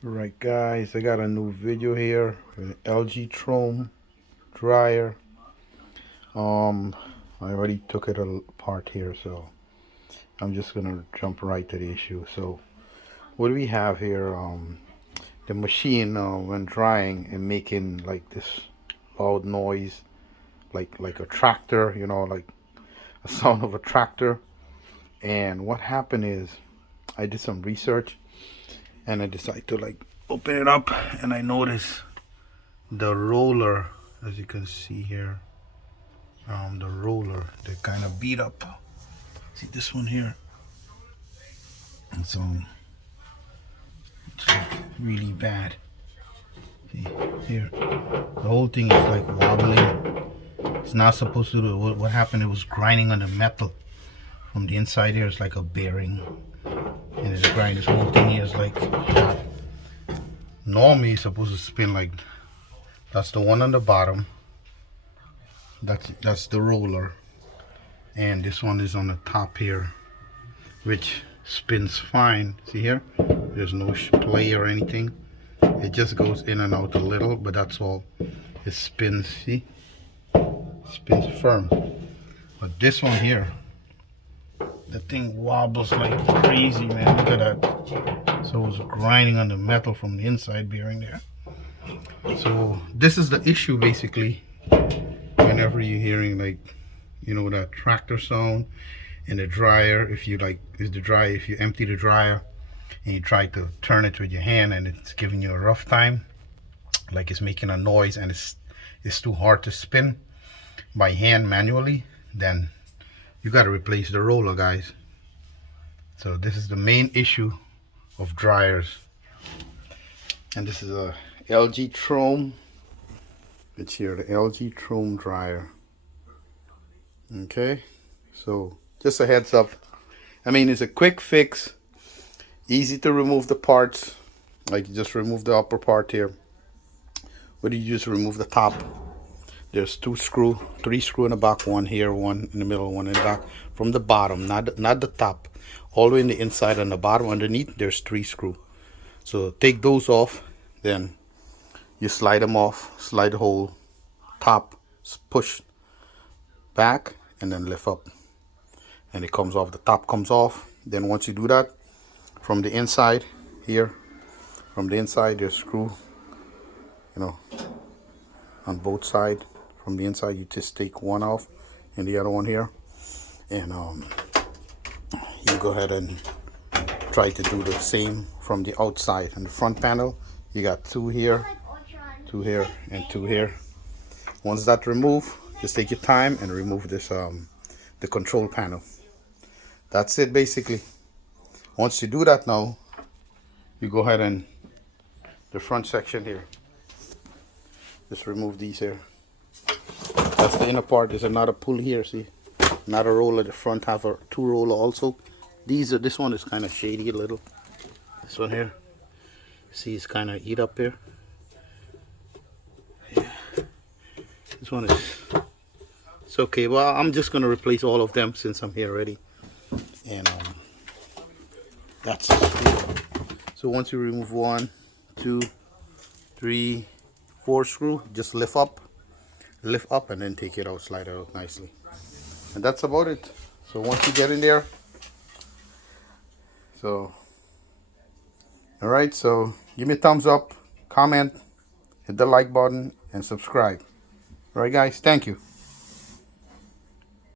Right guys, I got a new video here with an LG Trome dryer. Um I already took it apart here, so I'm just gonna jump right to the issue. So what do we have here? The machine when drying and making like this loud noise, like a tractor, like a sound of a tractor. And what happened is I did some research and I decided to like open it up, and I noticed the roller, as you can see here, the roller, they kind of beat up. See this one here? And so it's like really bad. See here, the whole thing is like wobbling. It's not supposed to do. What happened, it was grinding on the metal from the inside here. It's like a bearing, and it's grinding. This whole thing here is like shot. Normally it's supposed to spin like, that's the one on the bottom, that's the roller, and this one is on the top here, which spins fine. See here, there's no play or anything. It just goes in and out a little, but that's all. It spins, see, spins firm. But this one here, the thing wobbles like crazy, man. Look at that. So it's grinding on the metal from the inside bearing there. So this is the issue basically. Whenever you're hearing like, that tractor sound in the dryer, if you if you empty the dryer and you try to turn it with your hand and it's giving you a rough time, like it's making a noise and it's too hard to spin by hand manually, then you got to replace the roller, guys. So this is the main issue of dryers. And this is a LG Trome. It's here, the LG Trome dryer. Okay, so just a heads up. I mean, it's a quick fix, easy to remove the parts. Like, you just remove the upper part here, but you just remove the top. There's three screw in the back, one here, one in the middle, one in the back. From the bottom, not the top, all the way in the inside and the bottom underneath, there's 3 screws. So take those off, then you slide them off, slide the whole top, push back, and then lift up, and it comes off. The top comes off. Then once you do that, from the inside here, from the inside, there's screw, on both sides. From the inside, you just take one off and the other one here, and you go ahead and try to do the same from the outside. And the front panel, you got 2 here, 2 here, and 2 here. Once that's removed, just take your time and remove this the control panel. That's it basically. Once you do that, now you go ahead and the front section here, just remove these here. That's the inner part. There's another pull here, see, another roller. The front have a 2 roller also. This one is kind of shady a little. This one here, see, it's kind of eat up here. Yeah. This one is, it's okay. Well, I'm just gonna replace all of them since I'm here already. And that's it. So once you remove 1, 2, 3, 4 screw, just lift up, and then take it out, slide it out nicely, and that's about it. So once you get in there, so all right, so give me a thumbs up, comment, hit the like button, and subscribe. All right guys, thank you.